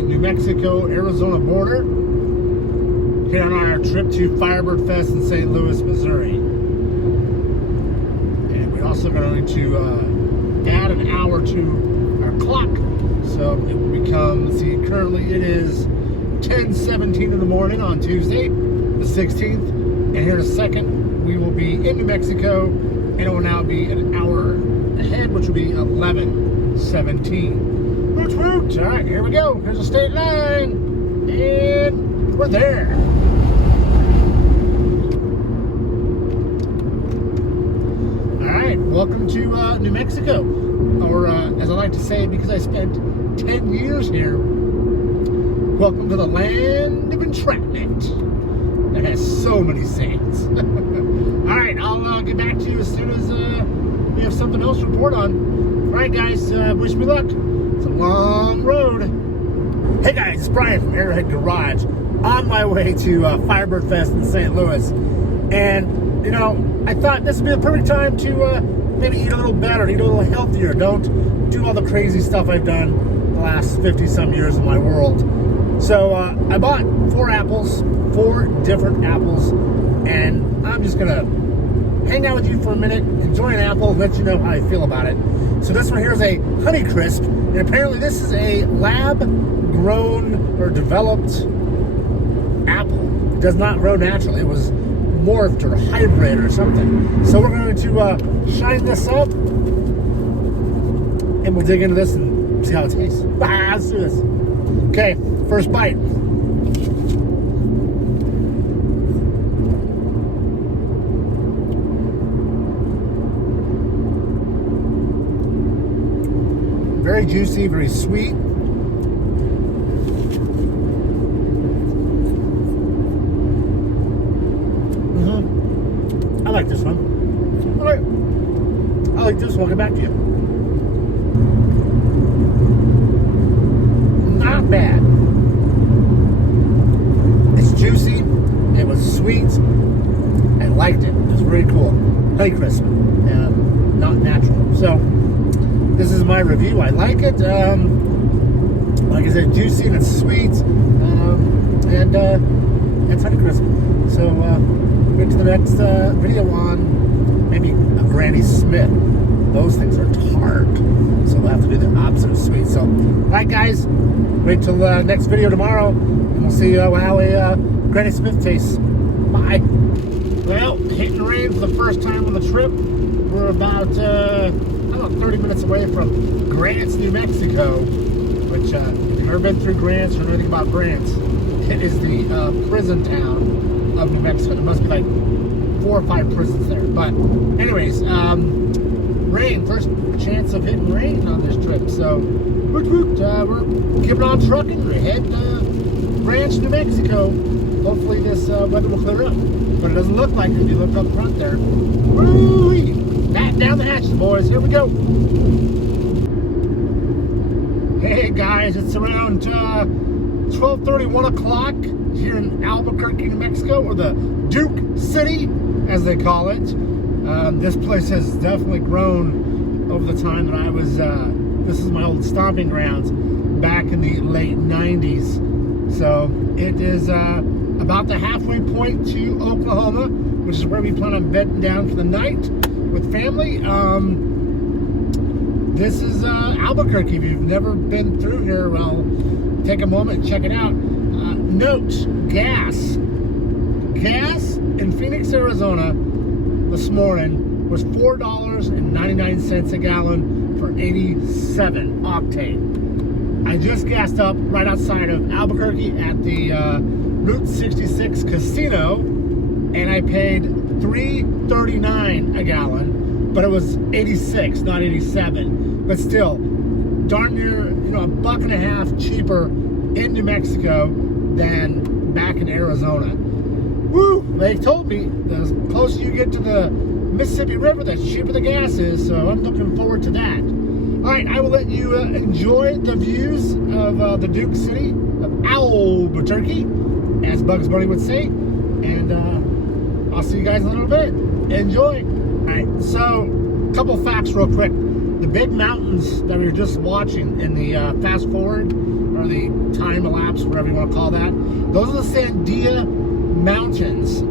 the New Mexico-Arizona border here on our trip to Firebirfest in St. Louis, Missouri. And we're also going to add an hour to our clock. So it will become, let's see, currently it is 10:17 in the morning on Tuesday, the 16th. And here in a second, we will be in New Mexico, and it will now be an hour ahead, which will be 11:17. Woot woot! All right, here we go. Here's the state line, and we're there. All right, welcome to New Mexico, or as I like to say, because I spent 10 years here, welcome to the land of entrapment. That has so many sayings. All right, I'll get back to you as soon as we have something else to report on. All right, guys, wish me luck. It's a long road. Hey, guys, it's Brian from Arrowhead Garage. On my way to Firebirfest in St. Louis. And, you know, I thought this would be the perfect time to maybe eat a little better, eat a little healthier. Don't do all the crazy stuff I've done the last 50-some years of my world. So I bought 4 apples, 4 different apples, and I'm just gonna hang out with you for a minute, enjoy an apple, and let you know how I feel about it. So this one here is a Honey Crisp, and apparently this is a lab-grown or developed apple. It does not grow naturally. It was morphed or hybrid or something. So we're going to shine this up, and we'll dig into this and see how it tastes. Let's do this. Okay, first bite. Very juicy, very sweet. I like this one. All right. I like this one. I'll get back to you. Not bad. It's juicy. It was sweet. I liked it. It was very cool. Honey Crisp. Not natural. So, this is my review. I like it. Like I said, juicy and it's sweet. And it's Honey Crisp. So, wait to the next video on maybe a Granny Smith. Those things are tart, so we'll have to do the opposite of sweet. So, alright guys, wait till the next video tomorrow, and we'll see how a Granny Smith tastes. Bye. Well, hitting rain for the first time on the trip. We're about, I don't know, 30 minutes away from Grants, New Mexico, which, if you've never been through Grants or know anything about Grants, it is the prison town of New Mexico. There must be like 4 or 5 prisons there. But anyways, rain, first chance of hitting rain on this trip. So we're keeping on trucking. We're heading to Ranch, New Mexico. Hopefully this weather will clear up. But it doesn't look like it if you look up front there. Woo-wee! Batten down the hatches, boys. Here we go. Hey guys, it's around 12:30, 1 o'clock here in Albuquerque, New Mexico, or the Duke City, as they call it. This place has definitely grown over the time that I was, this is my old stomping grounds back in the late 90s. So it is about the halfway point to Oklahoma, which is where we plan on bedding down for the night with family. This is Albuquerque. If you've never been through here, well, take a moment and check it out. Note, gas in Phoenix, Arizona this morning was $4.99 a gallon for 87 octane. I just gassed up right outside of Albuquerque at the Route 66 casino, and I paid $3.39 a gallon, but it was 86, not 87. But still, darn near, you know, $1.50 cheaper in New Mexico than back in Arizona. Woo! They told me the closer you get to the Mississippi River, the cheaper the gas is, so I'm looking forward to that. Alright, I will let you enjoy the views of the Duke City of Albuquerque, as Bugs Bunny would say, and I'll see you guys in a little bit. Enjoy! Alright, so, a couple facts real quick. The big mountains that we were just watching in the fast forward, or the time time elapse, whatever you want to call that. Those are the Sandia Mountains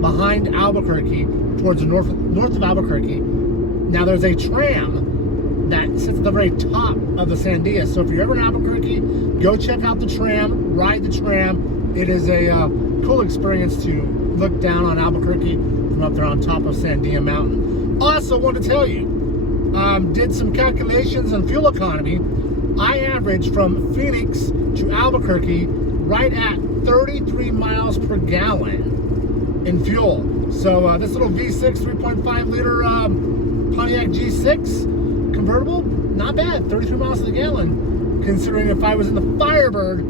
behind Albuquerque, towards the north of Albuquerque. Now there's a tram that sits at the very top of the Sandia. So if you're ever in Albuquerque, go check out the tram, ride the tram. It is a cool experience to look down on Albuquerque from up there on top of Sandia Mountain. Also, want to tell you, did some calculations on fuel economy. I averaged from Phoenix to Albuquerque right at 33 miles per gallon in fuel. So this little V6 3.5 liter Pontiac G6 convertible, not bad, 33 miles to the gallon. Considering if I was in the Firebird,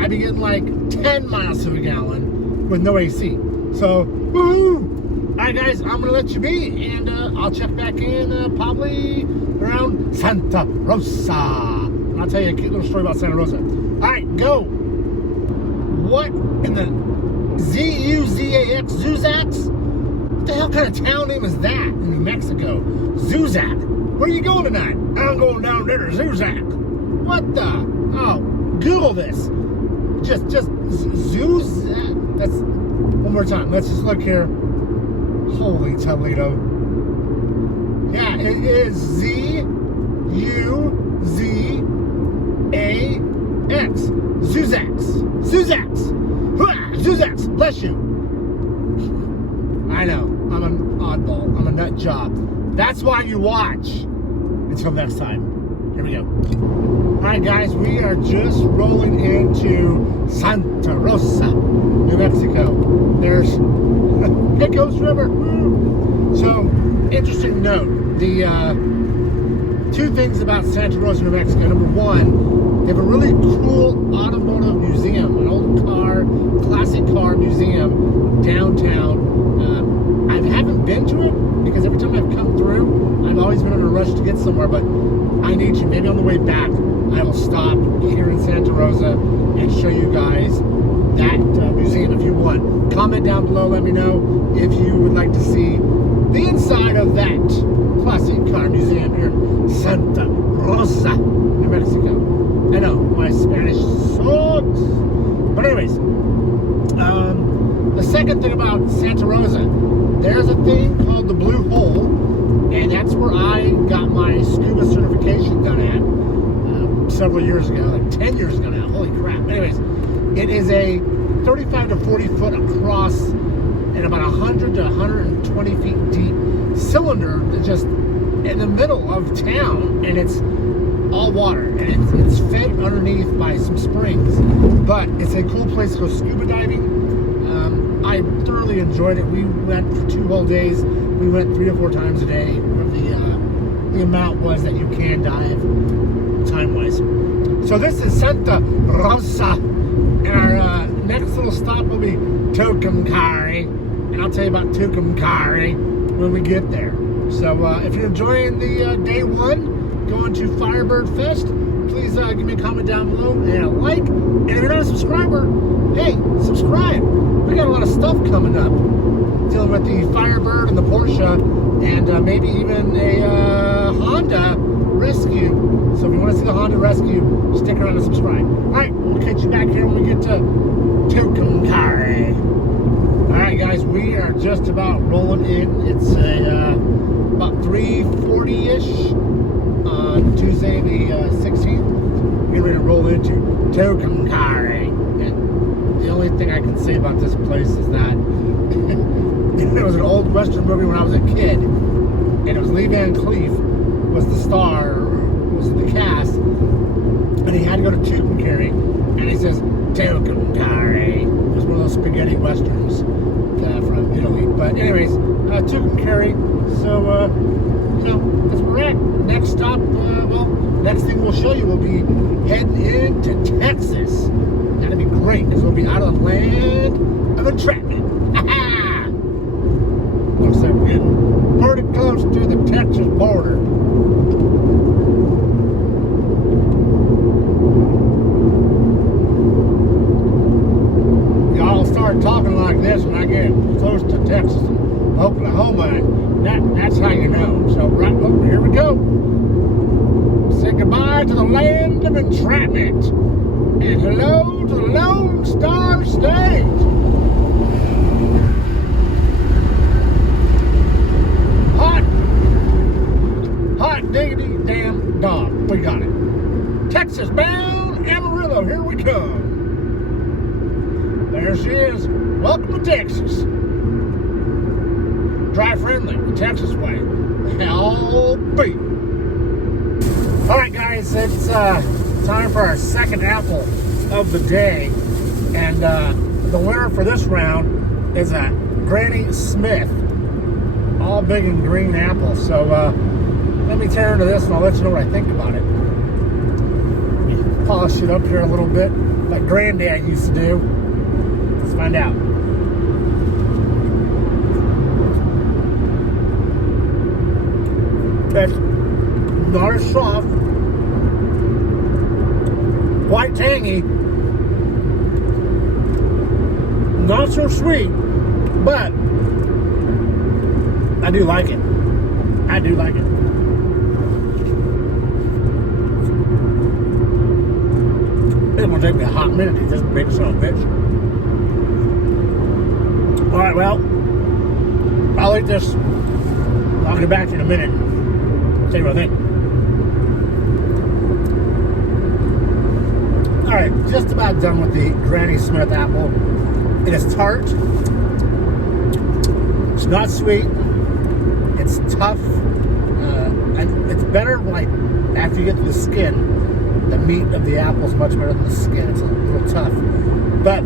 I'd be getting like 10 miles to a gallon with no AC. So, woohoo! Alright guys, I'm going to let you be, and I'll check back in probably around Santa Rosa. And I'll tell you a cute little story about Santa Rosa. Alright, go! What in the Z-U-Z-A-X, Zuzax? What the hell kind of town name is that in New Mexico? Zuzac. Where are you going tonight? I'm going down there to Zuzac. What the? Oh, Google this. Just Zuzac. That's, one more time. Let's just look here. Holy Toledo. Yeah, it is Z-U-Z-A-X. Zuzax. Zuzax. Zuzax. Bless you. I know. I'm an oddball. I'm a nut job. That's why you watch. Until next time. Here we go. Alright guys, we are just rolling into Santa Rosa, New Mexico. There's Pecos River. So, interesting note. The two things about Santa Rosa, New Mexico. Number one, they have a really cool automotive museum, an old car, classic car museum downtown. I haven't been to it because every time I've come through, I've always been in a rush to get somewhere, but I need to. Maybe on the way back, I will stop here in Santa Rosa and show you guys that museum if you want. Comment down below, let me know if you would like to see the inside of that classic car museum here in Santa Rosa, New Mexico. I know, my Spanish sucks. But anyways, the second thing about Santa Rosa, there's a thing called the Blue Hole, and that's where I got my scuba certification done at several years ago, like 10 years ago now. Holy crap. Anyways, it is a 35 to 40 foot across and about 100 to 120 feet deep cylinder that's just in the middle of town, and it's all water, and it's fed underneath by some springs. But it's a cool place to go scuba diving. I thoroughly enjoyed it. We went for 2 whole days. We went 3 or 4 times a day. The amount was that you can dive time-wise. So this is Santa Rosa, and our next little stop will be Tucumcari, and I'll tell you about Tucumcari when we get there. So if you're enjoying the day one, going to FIREBIRDFEST, please give me a comment down below and a like. And if you're not a subscriber, hey, subscribe. We got a lot of stuff coming up, dealing with the Firebird and the Porsche, and maybe even a Honda Rescue. So if you want to see the Honda Rescue, stick around and subscribe. Alright, we'll catch you back here when we get to Tucumcari. Alright guys, we are just about rolling in. It's about 3:40-ish on Tuesday the 16th. We're ready to roll into Tucumcari. And the only thing I can say about this place is that it was an old Western movie when I was a kid, and it was Lee Van Cleef was the star, was the cast, and he had to go to Tucumcari, and he says, Tucumcari. It was one of those spaghetti westerns from Italy. But anyways, Tucumcari, so, you know, that's where we're at. Next stop, next thing we'll show you will be heading into Texas. That'll be great, because we'll be out of the land of entrapment. Ha-ha! Looks like we're getting pretty close to the Texas border. Y'all start talking like this when I get close to Texas and Oklahoma, and that's how you know. So right over here we go. Say goodbye to the land of entrapment and hello to the Lone Star State. Hot diggity damn dog. We got it. Texas bound Amarillo. Here we come. There she is. Welcome to Texas. Drive friendly, the Texas way. Hell be. Alright guys, it's time for our second apple of the day. And the winner for this round is a Granny Smith. All big and green apple. So let me tear into this and I'll let you know what I think about it. Polish it up here a little bit like Granddad used to do. Let's find out. It's not as soft, quite tangy, not so sweet, but I do like it. I do like it. It's gonna take me a hot minute to just make some bitch. Alright, well, I'll eat this. I'll get back to you in a minute. Tell you what I think. Alright, just about done with the Granny Smith apple. It is tart. It's not sweet. It's tough. And it's better like after you get to the skin. The meat of the apple is much better than the skin. It's a little tough. But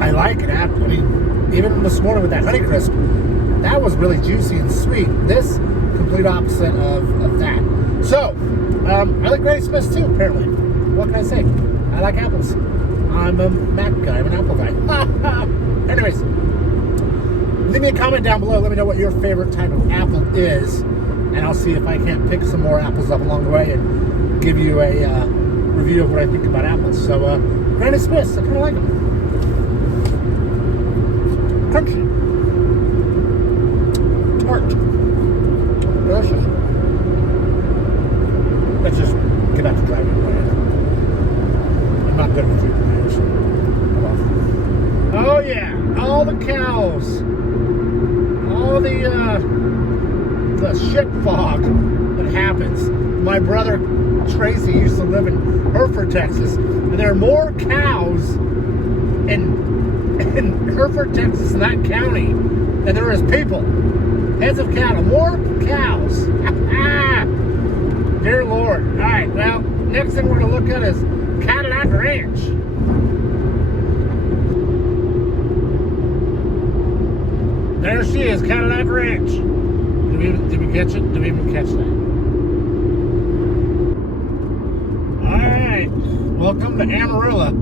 I like an apple. I mean, even this morning with that Honeycrisp, that was really juicy and sweet. This complete opposite of that. So, I like Granny Smith too, apparently. What can I say? I like apples. I'm a Mac guy. I'm an apple guy. Anyways, leave me a comment down below. Let me know what your favorite type of apple is. And I'll see if I can't pick some more apples up along the way and give you a review of what I think about apples. So, Granny Smiths, I kind of like them. Crunchy. Tart. Delicious. Let's just get back to driving. I'm not good with food reviews. Oh yeah, all the cows, all the shit fog that happens. My brother Tracy used to live in Hereford, Texas, and there are more cows in Hereford, Texas, in that county, than there is people. Heads of cattle, more cows. Dear Lord. All right, well, next thing we're going to look at is Cadillac Ranch. There she is, Cadillac Ranch. Did we catch it? Did we even catch that? All right, welcome to Amarillo.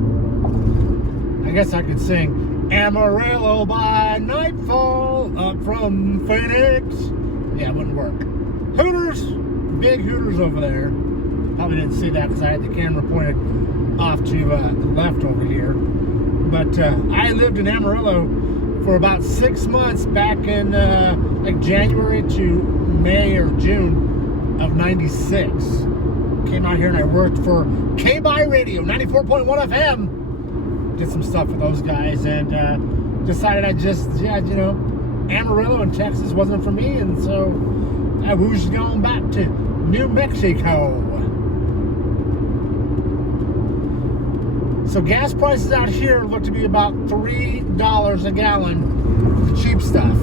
I guess I could sing Amarillo by nightfall up from Phoenix. Yeah, it wouldn't work. Hooters, big Hooters over there. Probably didn't see that because I had the camera pointed off to the left over here. But I lived in Amarillo for about 6 months back in like January to May or June of '96. Came out here and I worked for K-By Radio, 94.1 FM. Did some stuff with those guys and decided I just, Amarillo and Texas wasn't for me, and so I whooshed on back to New Mexico. So gas prices out here look to be about $3 a gallon for the cheap stuff.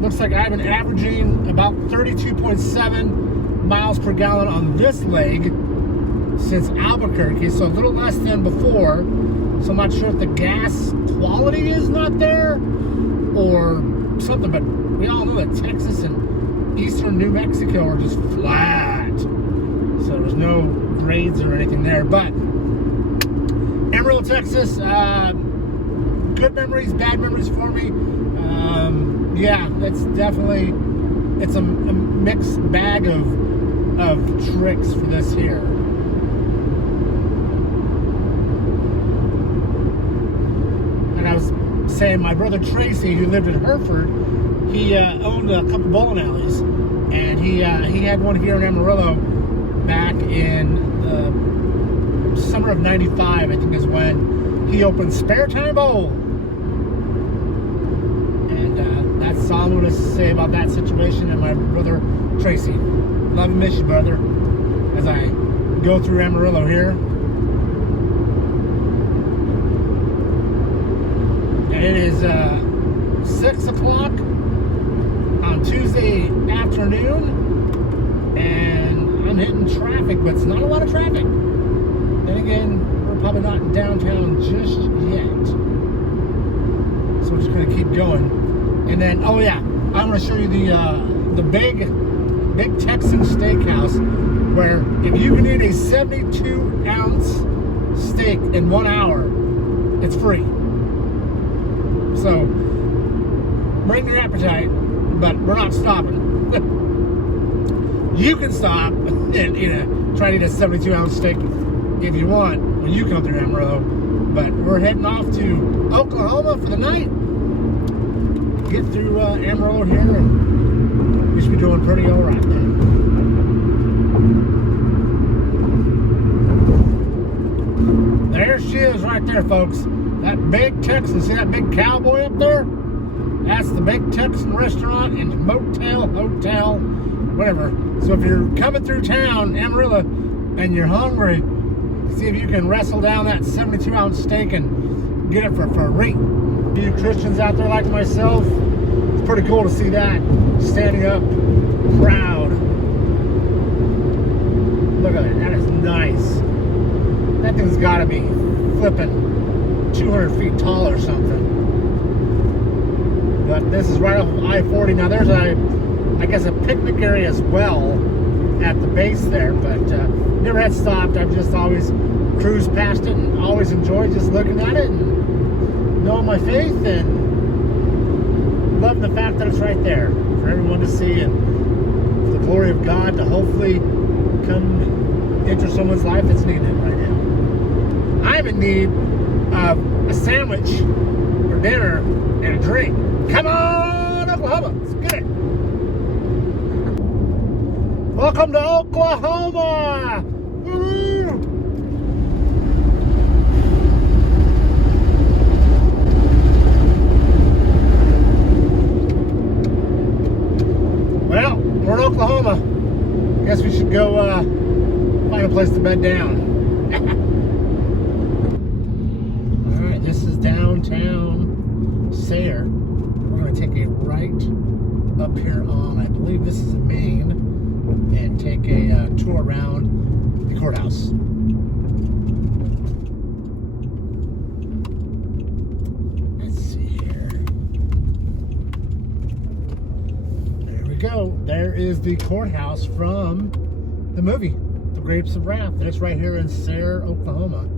Looks like I've been averaging about 32.7 miles per gallon on this leg since Albuquerque, so a little less than before. So I'm not sure if the gas quality is not there or something, but we all know that Texas and eastern New Mexico are just flat. So there's no grades or anything there. But Amarillo, Texas, good memories, bad memories for me. Yeah, it's definitely, it's a mixed bag of tricks for this here. And I was saying, my brother Tracy, who lived in Hereford, he owned a couple bowling alleys, and he had one here in Amarillo back in the summer of '95, I think, is when he opened Spare Time Bowl. And that's all I'm going to say about that situation and my brother Tracy. Love and miss you, brother, as I go through Amarillo here. And it is 6 o'clock on Tuesday afternoon, and I'm hitting traffic, but it's not a lot of traffic. Then again, we're probably not in downtown just yet, so we're just going to keep going. And then, oh yeah, I'm going to show you the big Texan steakhouse, where if you can eat a 72-ounce steak in 1 hour, it's free. So bring your appetite, but we're not stopping. You can stop and try to eat a 72-ounce steak if you want when you come through Amarillo. But we're heading off to Oklahoma for the night. Get through Amarillo here, and we should be doing pretty all right there. There she is right there, folks. That big Texan, see that big cowboy up there? That's the big Texan Restaurant and motel, hotel, whatever. So if you're coming through town, Amarillo, and you're hungry, see if you can wrestle down that 72-ounce steak and get it for free. You Christians out there like myself, it's pretty cool to see that. Standing up, proud. Look at it, that is nice. That thing's gotta be flipping 200 feet tall or something. But this is right off of I-40. Now there's I guess a picnic area as well at the base there, but never had stopped. I've just always cruised past it and always enjoyed just looking at it and knowing my faith and loving the fact that it's right there for everyone to see, and for the glory of God to hopefully come and enter someone's life that's needing it right now. I'm in need of a sandwich for dinner and a drink. Come on, Oklahoma, let's get it. Welcome to Oklahoma. Woo! Well, we're in Oklahoma. Guess we should go find a place to bed down. Alright, this is downtown Sayre. We're going to take a right up here on, I believe this is Main, and take a tour around the courthouse. Let's see here. There we go. There is the courthouse from the movie, The Grapes of Wrath. And it's right here in Sayre, Oklahoma.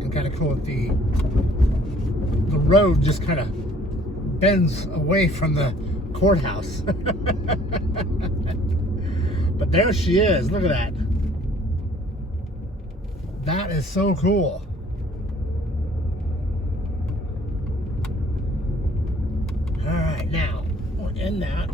And kind of cool that the road just kind of bends away from the courthouse. But there she is. Look at that. That is so cool. All right, now we're in that.